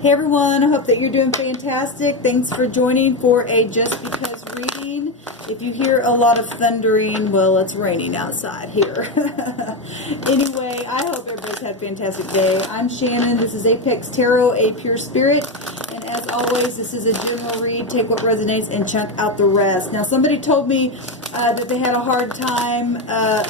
Hey everyone, I hope that you're doing fantastic. Thanks for joining for a Just Because reading. If you hear a lot of thundering, well, it's raining outside here. Anyway, I hope everybody's had a fantastic day. I'm Shannon. This is Apex Tarot, a pure spirit. And as always, this is a general read. Take what resonates and chunk out the rest. Now, somebody told me that they had a hard time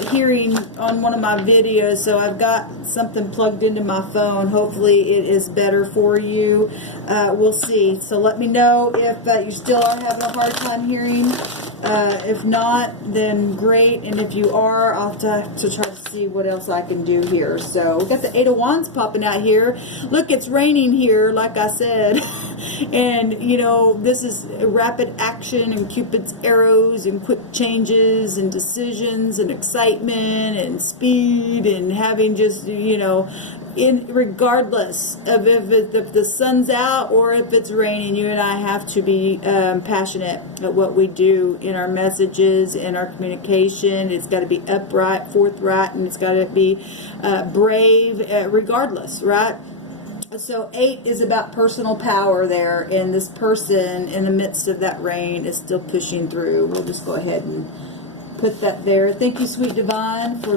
hearing on one of my videos, so I've got something plugged into my phone. Hopefully it is better for you. We'll see. So let me know if you still are having a hard time hearing. If not, then great. And if you are, I'll have to try to see what else I can do here. So we've got the Eight of Wands popping out here. Look, it's raining here, like I said. And, you know, this is rapid action and Cupid's arrows and quick changes and decisions and excitement and speed and having just, you know, regardless of if the sun's out or if it's raining, you and I have to be passionate at what we do in our messages, in our communication. It's got to be upright, forthright, and it's got to be brave, regardless, right? So 8 is about personal power there, and this person in the midst of that rain is still pushing through. We'll just go ahead and put that there. Thank you, Sweet Divine, for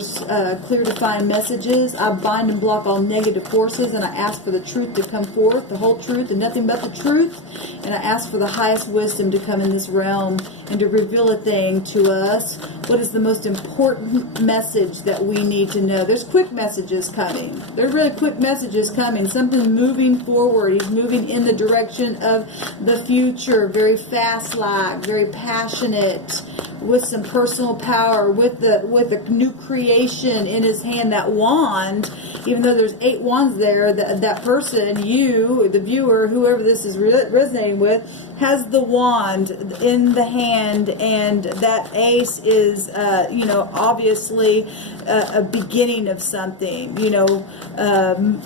clear, defined messages. I bind and block all negative forces, and I ask for the truth to come forth, the whole truth and nothing but the truth. And I ask for the highest wisdom to come in this realm and to reveal a thing to us. What is the most important message that we need to know? There's quick messages coming. There's really quick messages coming. Something moving forward. He's moving in the direction of the future. Very fast-like, very passionate, with some personal power, with the new creation in his hand. That wand, even though there's 8 wands there, that person, you, the viewer, whoever this is resonating with, has the wand in the hand, and that ace is, you know, obviously a beginning of something, you know,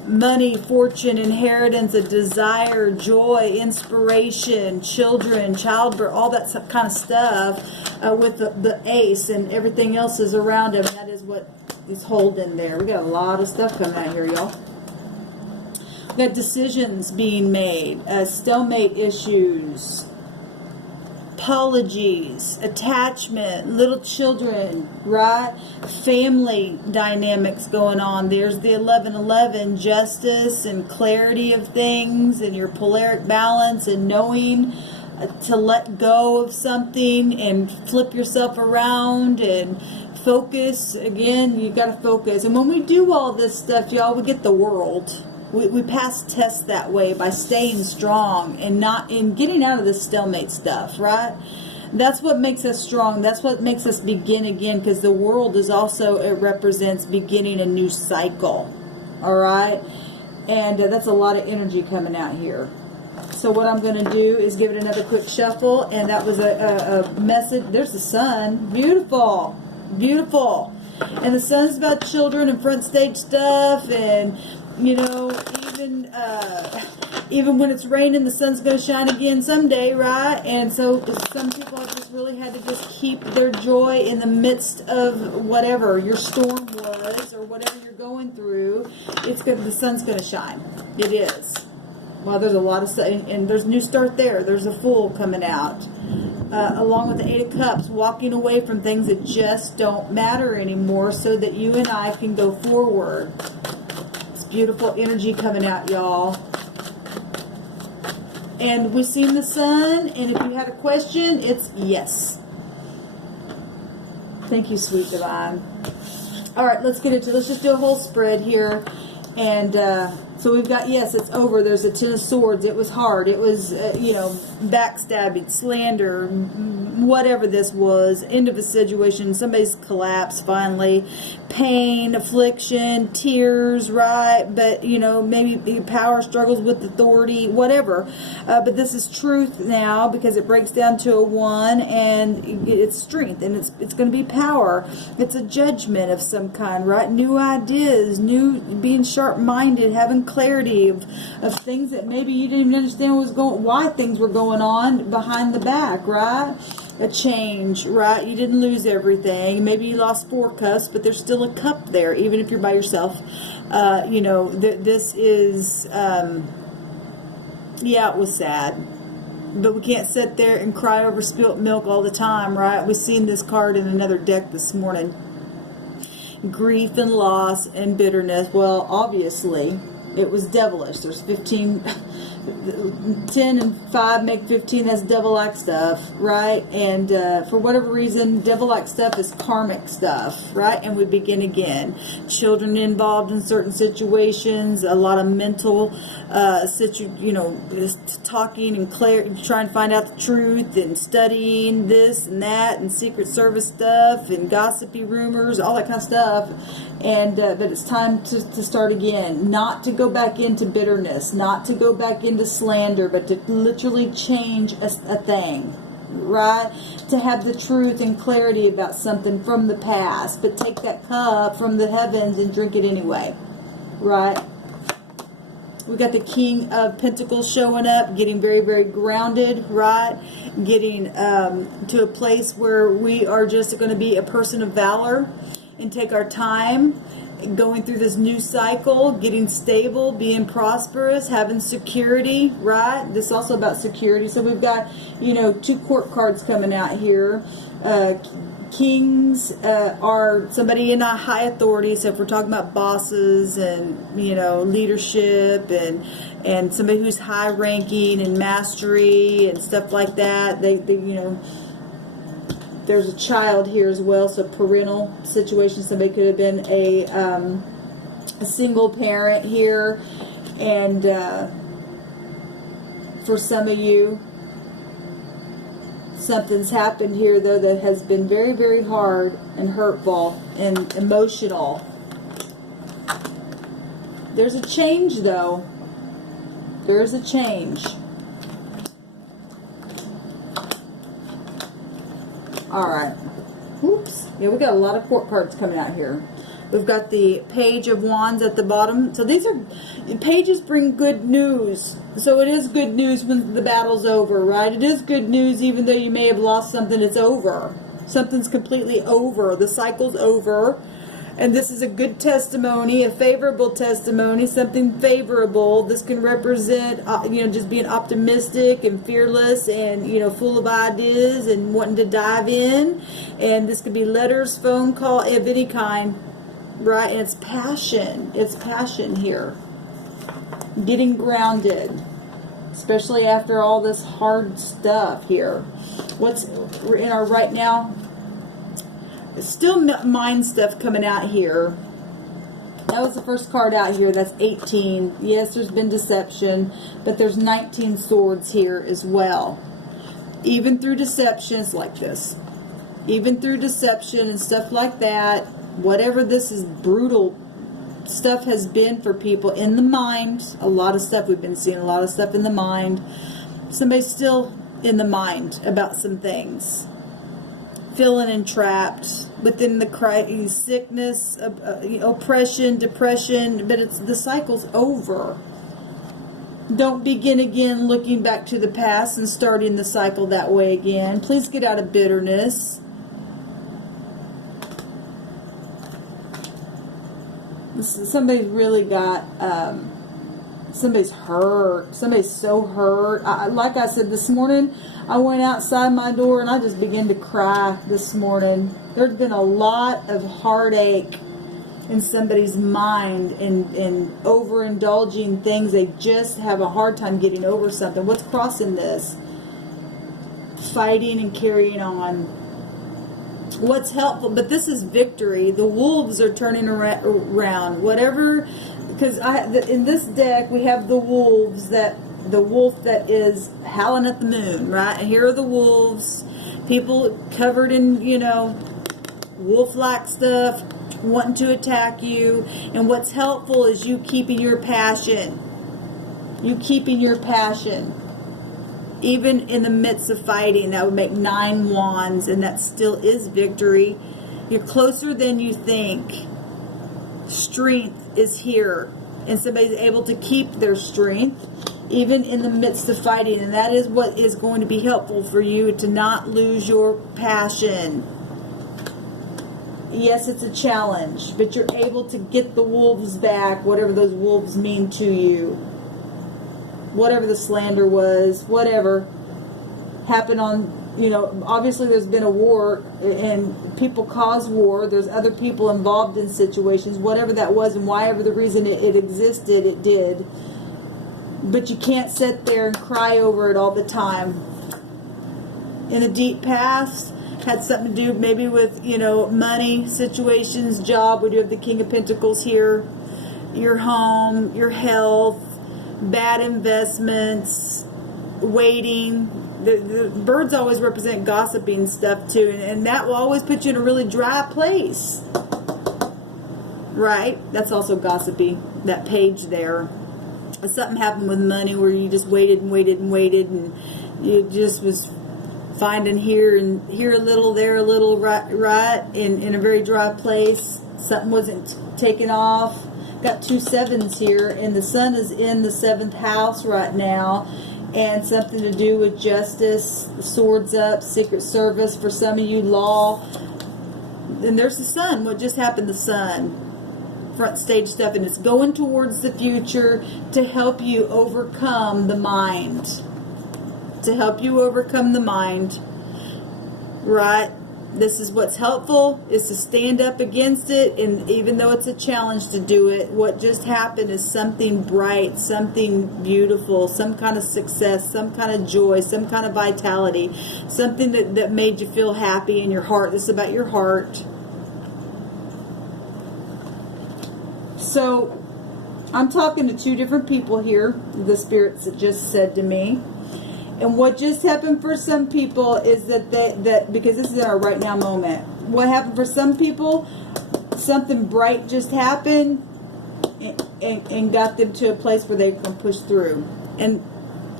money, fortune, inheritance, a desire, joy, inspiration, children, childbirth, all that kind of stuff with the ace, and everything else is around him. That is what is holding there. We got a lot of stuff coming out here, y'all. We got decisions being made, stalemate issues, apologies, attachment, little children, right? Family dynamics going on. There's the 11-11, justice and clarity of things and your polaric balance and knowing to let go of something and flip yourself around and focus. Again, you got to focus. And when we do all this stuff, y'all, we get the world. We pass tests that way by staying strong and not in getting out of the stalemate stuff, right? That's what makes us strong. That's what makes us begin again, because the world is also, it represents beginning a new cycle, all right? And that's a lot of energy coming out here. So what I'm going to do is give it another quick shuffle, and that was a message. There's the sun. Beautiful. Beautiful. And the sun's about children and front stage stuff, and you know, even when it's raining, the sun's going to shine again someday, right? And so some people have just really had to just keep their joy in the midst of whatever your storm was or whatever you're going through. It's good. The sun's going to shine. It is. Well, there's a lot of stuff, and there's a new start there. There's a Fool coming out. Along with the 8 of Cups, walking away from things that just don't matter anymore so that you and I can go forward. Beautiful energy coming out, y'all. And we've seen the sun, and if you had a question, it's yes. Thank you, Sweet Divine. All right, let's just do a whole spread here. And so we've got, yes, it's over. There's a 10 of Swords. It was hard. It was, you know, backstabbing, slander, whatever this was. End of a situation. Somebody's collapsed finally. Pain, affliction, tears, right? But, you know, maybe power struggles with authority, whatever. But this is truth now, because it breaks down to a 1, and it's strength, and it's going to be power. It's a judgment of some kind, right? New ideas, being sharp-minded, having clarity of things that maybe you didn't even understand why things were going on behind the back, right? A change, right? You didn't lose everything. Maybe you lost 4 cups, but there's still a cup there, even if you're by yourself. You know, this is Yeah, it was sad. But we can't sit there and cry over spilt milk all the time, right? We've seen this card in another deck this morning. Grief and loss and bitterness. Well, obviously, it was devilish. There's 15... 10 and 5 make 15. That's devil-like stuff, right? And for whatever reason, devil-like stuff is karmic stuff, right? And we begin again. Children involved in certain situations, a lot of mental talking and trying to find out the truth and studying this and that and Secret Service stuff and gossipy rumors, all that kind of stuff. And but it's time to start again, not to go back into bitterness, not to go back into slander, but to literally change a thing, right? To have the truth and clarity about something from the past, but take that cup from the heavens and drink it anyway, right? We got the King of Pentacles showing up, getting very, very grounded, right? Getting to a place where we are just going to be a person of valor and take our time going through this new cycle, getting stable, being prosperous, having security, right? This is also about security. So we've got, 2 court cards coming out here. Kings are somebody in a high authority. So if we're talking about bosses and, leadership and somebody who's high ranking and mastery and stuff like that, they there's a child here as well, so parental situation. Somebody could have been a single parent here, and for some of you, something's happened here though that has been very, very hard and hurtful and emotional. There's a change though. There's a change. Alright. Oops. Yeah, we got a lot of court cards coming out here. We've got the Page of Wands at the bottom. So these are... Pages bring good news. So it is good news when the battle's over, right? It is good news even though you may have lost something. It's over. Something's completely over. The cycle's over. And this is a good testimony, a favorable testimony, something favorable. This can represent, just being optimistic and fearless and, full of ideas and wanting to dive in. And this could be letters, phone call, of any kind, right? And it's passion. It's passion here. Getting grounded, especially after all this hard stuff here. What's in our right now? Still mind stuff coming out here. That was the first card out here. That's 18. Yes, there's been deception, but there's 19 swords here as well. Even through deceptions like this. Even through deception and stuff like that, whatever this is, brutal stuff has been for people in the mind. A lot of stuff we've been seeing, a lot of stuff in the mind. Somebody's still in the mind about some things. Feeling entrapped within the sickness, oppression, depression, but the cycle's over. Don't begin again looking back to the past and starting the cycle that way again. Please get out of bitterness. Somebody's really got, somebody's hurt. Somebody's so hurt. Like I said this morning, I went outside my door and I just began to cry this morning. There's been a lot of heartache in somebody's mind and overindulging things. They just have a hard time getting over something. What's crossing this? Fighting and carrying on. What's helpful, but this is victory. The wolves are turning around. Whatever, because in this deck we have the wolves the wolf that is howling at the moon, right? And here are the wolves, people covered in, wolf-like stuff, wanting to attack you. And what's helpful is you keeping your passion. You keeping your passion. Even in the midst of fighting, that would make 9 wands, and that still is victory. You're closer than you think. Strength is here, and somebody's able to keep their strength even in the midst of fighting, and that is what is going to be helpful for you, to not lose your passion. Yes, it's a challenge, but you're able to get the wolves back, whatever those wolves mean to you. whatever the slander was, whatever happened on, you know, obviously there's been a war and people cause war. There's other people involved in situations, whatever that was, and whatever the reason it existed, it did. But you can't sit there and cry over it all the time. In the deep past, had something to do maybe with, you know, money, situations, job. We do have the King of Pentacles here. Your home, your health, bad investments, waiting. The birds always represent gossiping stuff too, and that will always put you in a really dry place. Right? That's also gossipy, that page there. Something happened with money where you just waited and waited and waited, and you just was finding here a little, there a little, right in a very dry place. Something wasn't taken off. Got 2 sevens here, and the sun is in the 7th house right now, and something to do with justice, swords up, Secret Service, for some of you, law. And there's the sun. What just happened? The sun. Front stage stuff, and it's going towards the future to help you overcome the mind. To help you overcome the mind. Right? This is what's helpful, is to stand up against it, and even though it's a challenge to do it, what just happened is something bright, something beautiful, some kind of success, some kind of joy, some kind of vitality, something that made you feel happy in your heart. This is about your heart. So, I'm talking to 2 different people here, the spirits that just said to me. And what just happened for some people is that because this is in our right now moment, what happened for some people, something bright just happened and got them to a place where they can push through. And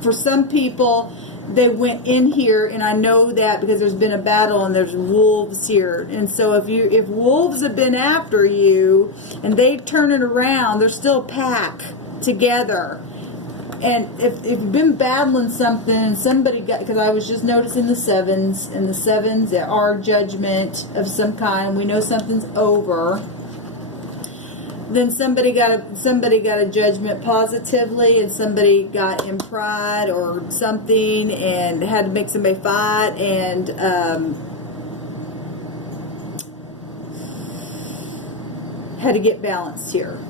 for some people, they went in here, and I know that because there's been a battle and there's wolves here. And so if wolves have been after you and they turn it around, they're still a pack together. And if you've been battling something and somebody got, because I was just noticing the 7s, and the 7s are judgment of some kind. We know something's over. Then somebody got a judgment positively, and somebody got in pride or something and had to make somebody fight, and had to get balanced here.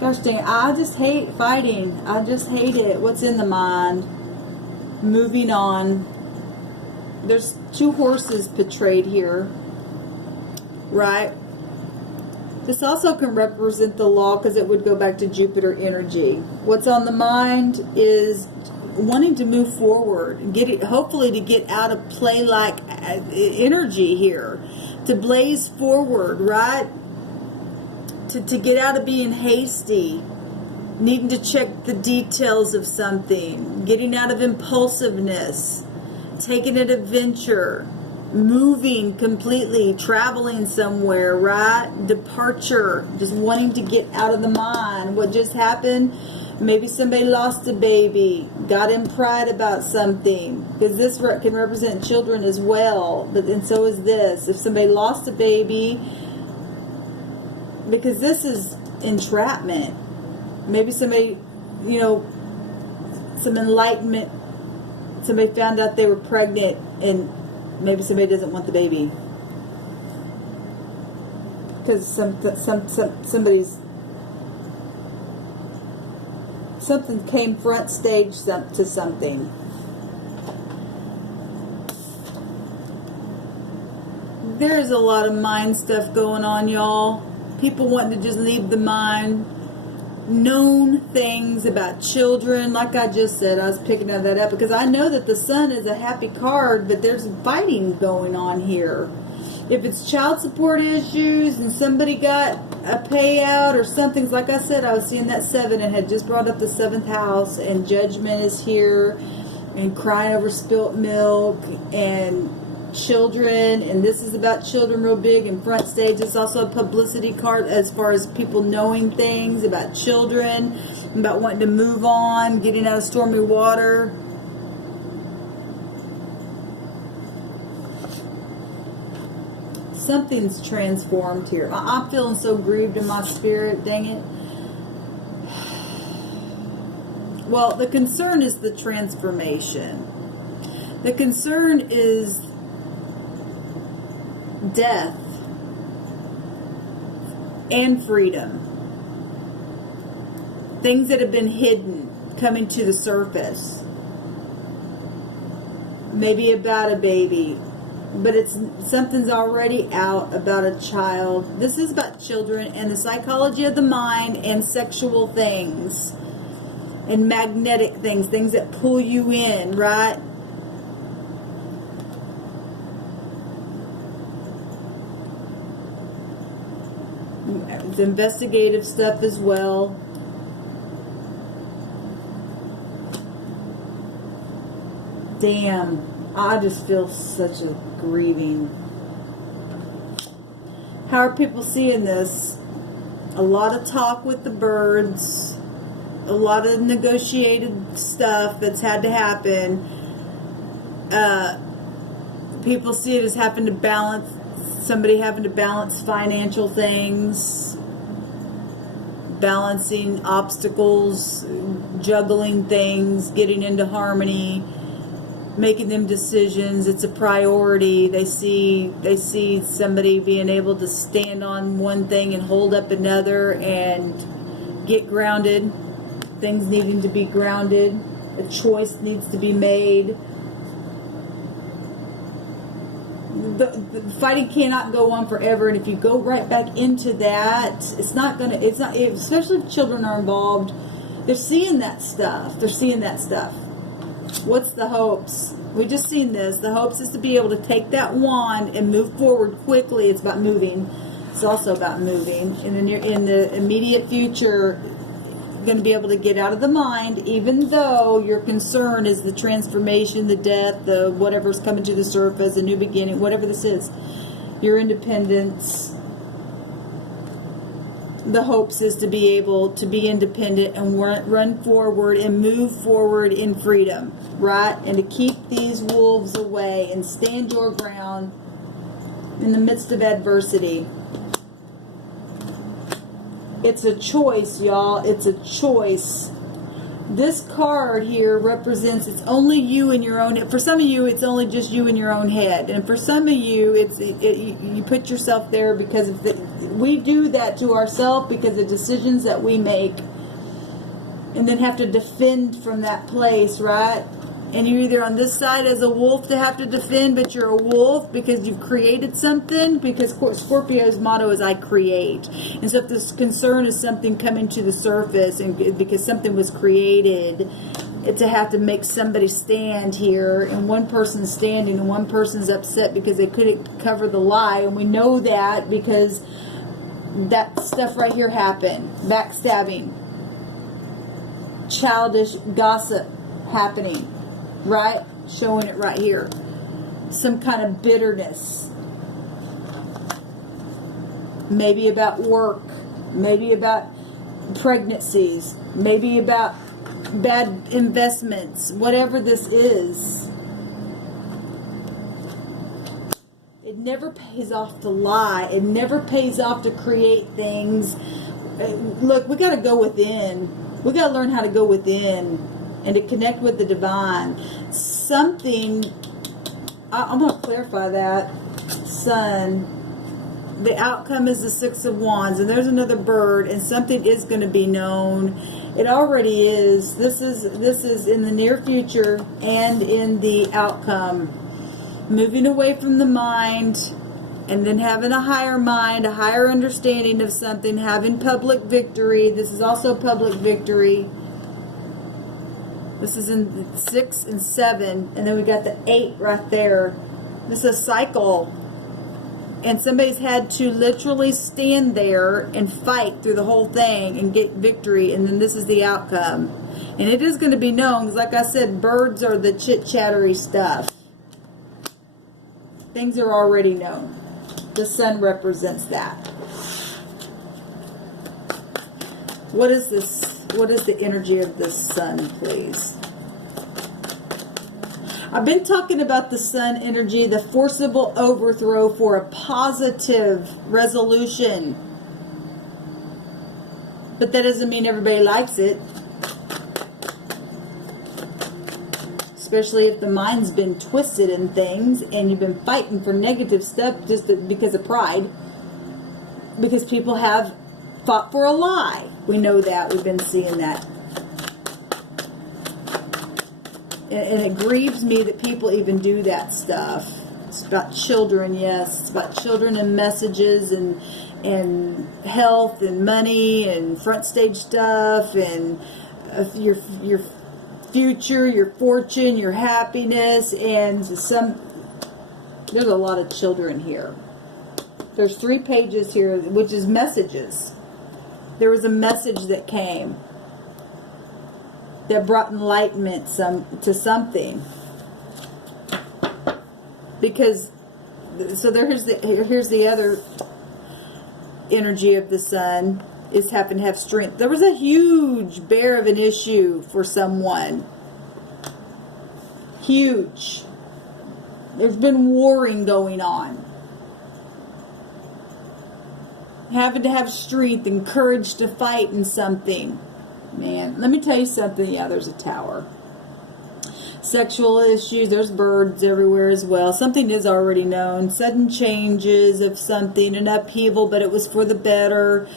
Gosh dang, I just hate fighting. I just hate it. What's in the mind? Moving on. There's 2 horses portrayed here. Right? This also can represent the law, because it would go back to Jupiter energy. What's on the mind is wanting to move forward, hopefully to get out of play-like energy here, to blaze forward, right? To get out of being hasty, needing to check the details of something, getting out of impulsiveness, taking an adventure, moving completely, traveling somewhere, right? Departure, just wanting to get out of the mind. What just happened? Maybe somebody lost a baby, got in pride about something, because this can represent children as well, and so is this. If somebody lost a baby, because this is entrapment. Maybe somebody, you know, some enlightenment. Somebody found out they were pregnant, and maybe somebody doesn't want the baby because something came front stage to something. There's a lot of mind stuff going on, y'all. People wanting to just leave the mind. Known things about children, like I just said, I was picking that up because I know that the sun is a happy card, but there's fighting going on here. If it's child support issues and somebody got a payout or something, like I said, I was seeing that 7 and had just brought up the 7th house, and judgment is here, and crying over spilt milk, and children, and this is about children real big and front stage. It's also a publicity card as far as people knowing things about children, about wanting to move on, getting out of stormy water. Something's transformed here. I'm feeling so grieved in my spirit, dang it. Well, the concern is the transformation. The concern is death and freedom. Things that have been hidden coming to the surface. Maybe about a baby, but something's already out about a child. This is about children and the psychology of the mind and sexual things and magnetic things, things that pull you in, right? It's investigative stuff as well. Damn, I just feel such a grieving. How are people seeing this? A lot of talk with the birds, a lot of negotiated stuff that's had to happen. People see it as having to balance, somebody having to balance financial things, balancing obstacles, juggling things, getting into harmony, making them decisions. It's a priority. They see somebody being able to stand on one thing and hold up another and get grounded. Things needing to be grounded. A choice needs to be made. The fighting cannot go on forever, and if you go right back into that, especially if children are involved, they're seeing that stuff. What's the hopes? We just seen this. The hopes is to be able to take that wand and move forward quickly. It's about moving. It's also about moving. In the immediate future, you're going to be able to get out of the mind, even though your concern is the transformation, the death, the whatever's coming to the surface, a new beginning, whatever this is. Your independence. The hopes is to be able to be independent and run forward and move forward in freedom, right? And to keep these wolves away and stand your ground in the midst of adversity. It's a choice, y'all. It's a choice. This card here represents it's only you in your own head. For some of you, it's only just you in your own head. And for some of you, you put yourself there because we do that to ourselves because of decisions that we make. And then have to defend from that place, right? And you're either on this side as a wolf to have to defend, but you're a wolf because you've created something. Because Scorpio's motto is I create. And so if this concern is something coming to the surface and because something was created, to have to make somebody stand here, and one person's standing and one person's upset because they couldn't cover the lie. And we know that because that stuff right here happened. Backstabbing. Childish gossip happening. Right? Showing it right here. Some kind of bitterness. Maybe about work. Maybe about pregnancies. Maybe about bad investments. Whatever this is. It never pays off to lie. It never pays off to create things. Look, we got to go within. We got to learn how to go within. And to connect with the divine. Something, I'm going to clarify that. Sun. The outcome is the Six of Wands. And there's another bird. And something is going to be known. It already is. This is in the near future and in the outcome. Moving away from the mind. And then having a higher mind. A higher understanding of something. Having public victory. This is also public victory. This is in 6 and 7. And then we got the 8 right there. This is a cycle. And somebody's had to literally stand there and fight through the whole thing and get victory. And then this is the outcome. And it is going to be known. Because like I said, birds are the chit-chattery stuff. Things are already known. The sun represents that. What is this? What is the energy of the sun, please? I've been talking about the sun energy, the forcible overthrow for a positive resolution. But that doesn't mean everybody likes it. especially if the mind's been twisted in things and you've been fighting for negative stuff just because of pride. Because people have fought for a lie. We know that. We've been seeing that. And it grieves me that people even do that stuff. It's about children, yes. It's about children and messages and health and money and front stage stuff and your future, your fortune, your happiness, and there's a lot of children here. There's 3 pages here, which is messages. There was a message that came that brought enlightenment to something. Because, so here's the other energy of the sun, is happen to have strength. There was a huge bear of an issue for someone. Huge. There's been warring going on. Having to have strength and courage to fight in something. Man, let me tell you something. Yeah, there's a tower. Sexual issues, there's birds everywhere as well. Something is already known. Sudden changes of something, an upheaval, but it was for the better.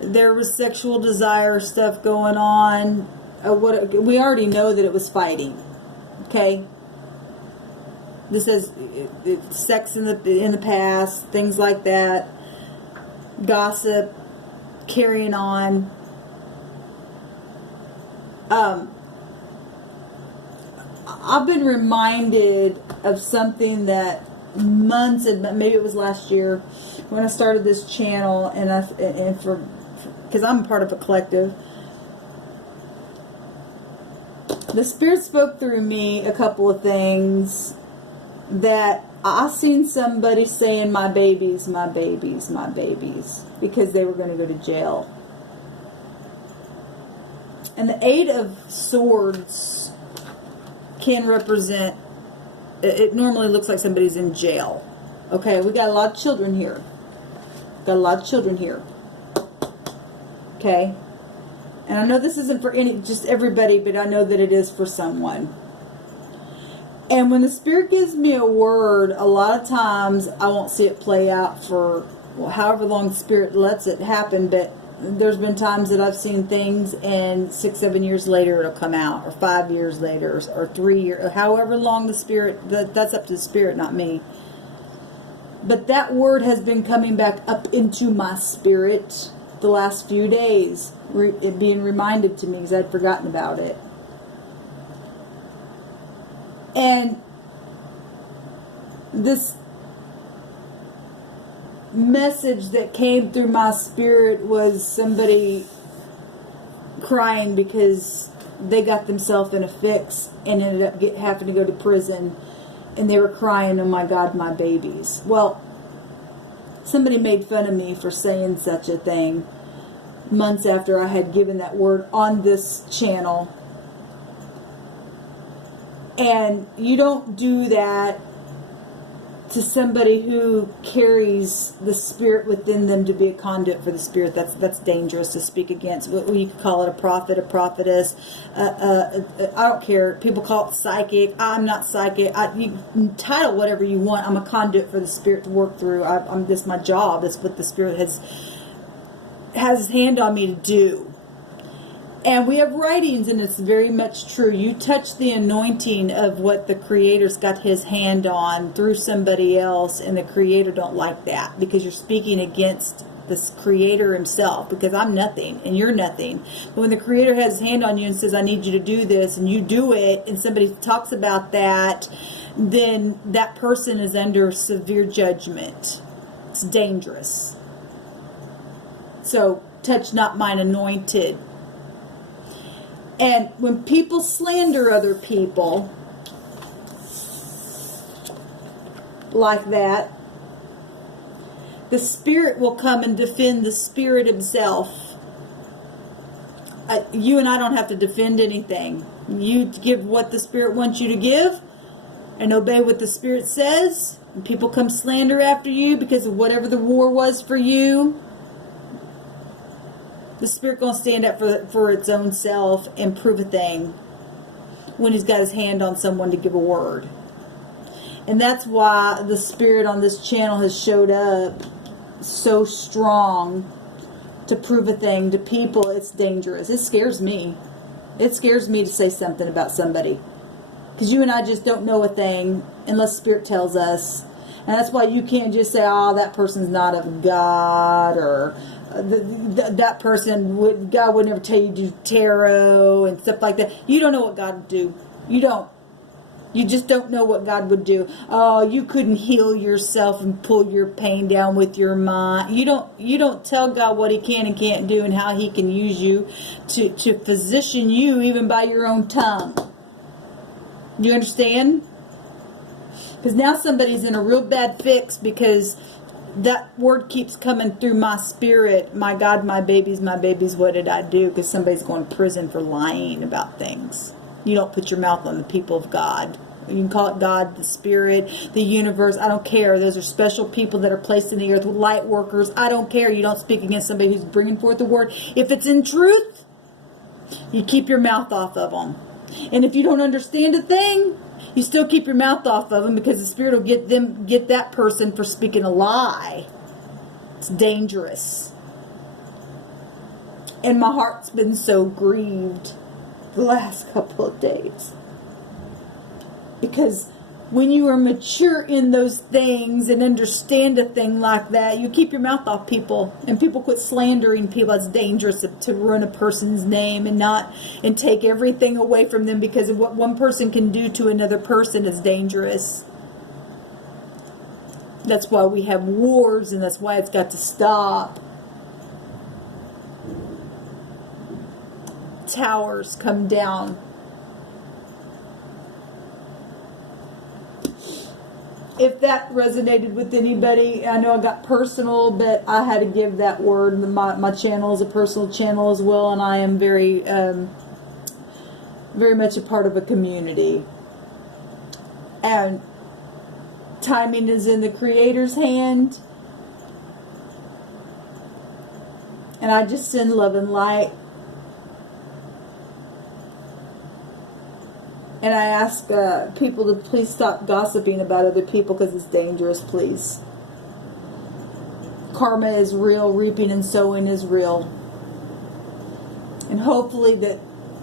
There was sexual desire stuff going on. We already know that it was fighting. Okay? This is sex in the past, things like that. Gossip, carrying on. I've been reminded of something that months, and maybe it was last year when I started this channel, and because I'm part of a collective, the Spirit spoke through me a couple of things that I seen somebody saying, my babies, my babies, my babies, because they were going to go to jail. And the 8 of Swords can represent, it normally looks like somebody's in jail. Okay, we got a lot of children here. Okay? And I know this isn't for just everybody, but I know that it is for someone. And when the Spirit gives me a word, a lot of times I won't see it play out for however long the Spirit lets it happen, but there's been times that I've seen things and 6-7 years later it'll come out, or 5 years later, or 3 years, or however long the Spirit, that's up to the Spirit, not me. But that word has been coming back up into my spirit the last few days, it being reminded to me because I'd forgotten about it. And this message that came through my spirit was somebody crying because they got themselves in a fix and ended up having to go to prison, and they were crying, oh my God, my babies. Well, somebody made fun of me for saying such a thing months after I had given that word on this channel. And you don't do that to somebody who carries the Spirit within them to be a conduit for the Spirit. That's dangerous to speak against. What you could call it, a prophet, a prophetess. I don't care. People call it psychic. I'm not psychic. You can title whatever you want. I'm a conduit for the Spirit to work through. This is my job. That's what the Spirit has His hand on me to do. And we have writings, and it's very much true. You touch the anointing of what the Creator's got His hand on through somebody else, and the Creator don't like that because you're speaking against the Creator Himself, because I'm nothing and you're nothing. But when the Creator has His hand on you and says, I need you to do this, and you do it, and somebody talks about that, then that person is under severe judgment. It's dangerous. So, touch not mine anointed. And when people slander other people like that, the Spirit will come and defend the Spirit Himself. You and I don't have to defend anything. You give what the Spirit wants you to give and obey what the Spirit says. And people come slander after you because of whatever the war was for you. The Spirit going to stand up for its own self and prove a thing. when he's got his hand on someone to give a word. And that's why the spirit on this channel has showed up so strong to prove a thing to people. It's dangerous. It scares me. It scares me to say something about somebody. Because you and I just don't know a thing unless Spirit tells us. And that's why you can't just say, oh, that person's not of God, or that person, God would never tell you to do tarot and stuff like that. You don't know what God would do. You don't. You just don't know what God would do. Oh, you couldn't heal yourself and pull your pain down with your mind. You don't tell God what He can and can't do and how He can use you to physician you even by your own tongue. You understand? Because now somebody's in a real bad fix because that word keeps coming through my spirit. My God, my babies, what did I do? Because somebody's going to prison for lying about things. You don't put your mouth on the people of God. You can call it God, the Spirit, the universe. I don't care. Those are special people that are placed in the earth with light workers. I don't care. You don't speak against somebody who's bringing forth the word. If it's in truth, you keep your mouth off of them. And if you don't understand a thing, you still keep your mouth off of them, because the Spirit will get that person for speaking a lie. It's dangerous. And my heart's been so grieved the last couple of days, because when you are mature in those things and understand a thing like that, you keep your mouth off people, and people quit slandering people. It's dangerous to ruin a person's name and take everything away from them because of what one person can do to another person. Is dangerous. That's why we have wars, and that's why it's got to stop. Towers come down. If that resonated with anybody, I know I got personal, but I had to give that word. My channel is a personal channel as well, and I am very, very much a part of a community. And timing is in the Creator's hand. And I just send love and light. And I ask people to please stop gossiping about other people, because it's dangerous, please. Karma is real. Reaping and sowing is real. And hopefully that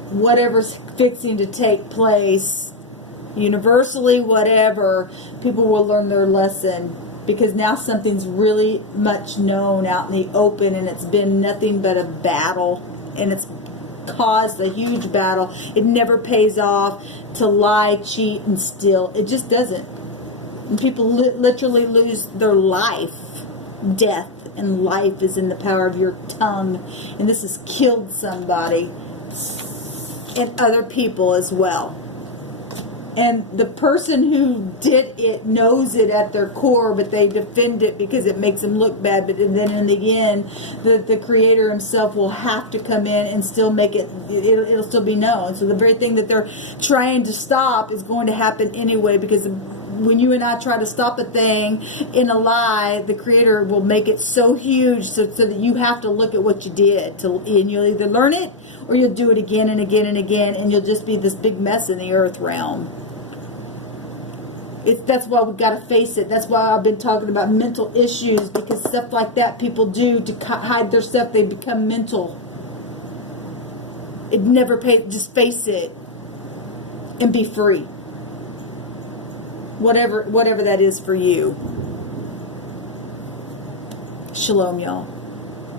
whatever's fixing to take place, universally, whatever, people will learn their lesson. Because now something's really much known out in the open, and it's been nothing but a battle. And it's caused a huge battle. It never pays off to lie, cheat, and steal. It just doesn't. And people literally lose their life. Death and life is in the power of your tongue. And this has killed somebody and other people as well. And the person who did it knows it at their core, but they defend it because it makes them look bad. But then in the end, the Creator Himself will have to come in and still make it'll still be known. So the very thing that they're trying to stop is going to happen anyway, because when you and I try to stop a thing in a lie, the Creator will make it so huge so that you have to look at what you did. And you'll either learn it, or you'll do it again and again and again, and you'll just be this big mess in the earth realm. That's why we've got to face it. That's why I've been talking about mental issues, because stuff like that people do to hide their stuff. They become mental. It never pays. Just face it and be free. Whatever that is for you. Shalom, y'all.